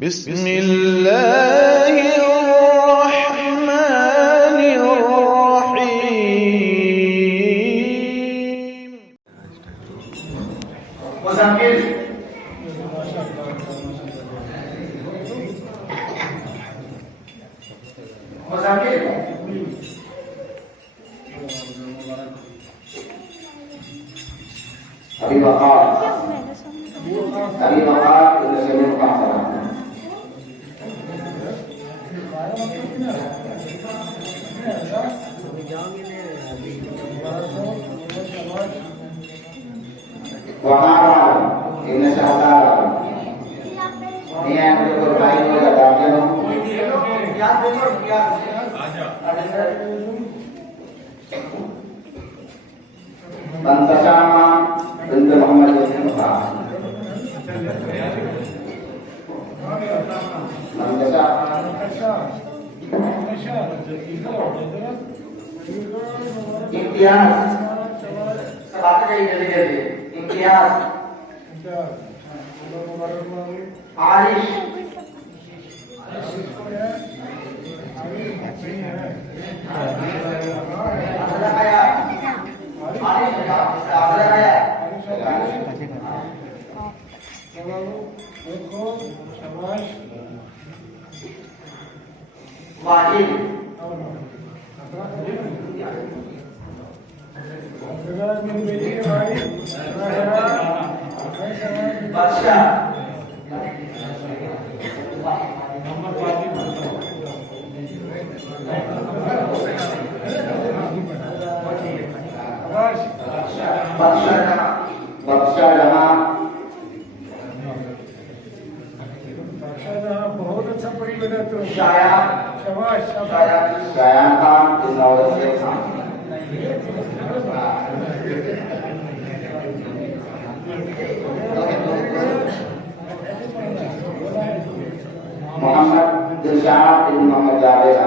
بسم الله الرحمن الرحيم. مزمل Abi Bakar Indonesia Mekah. Wakaran Indonesia Utara. Ini yang bermain oleh Daniel. Pantasama Benda Muhammad Mustafa. Imtiaz Sebagai jadi Imtiaz Arish Asal kaya Arish asal kaya Wajib Badsya बहुत अच्छा परिवार तो Syayah Khan Sulawesi Muhammad Dilshad bin Muhammad Jabir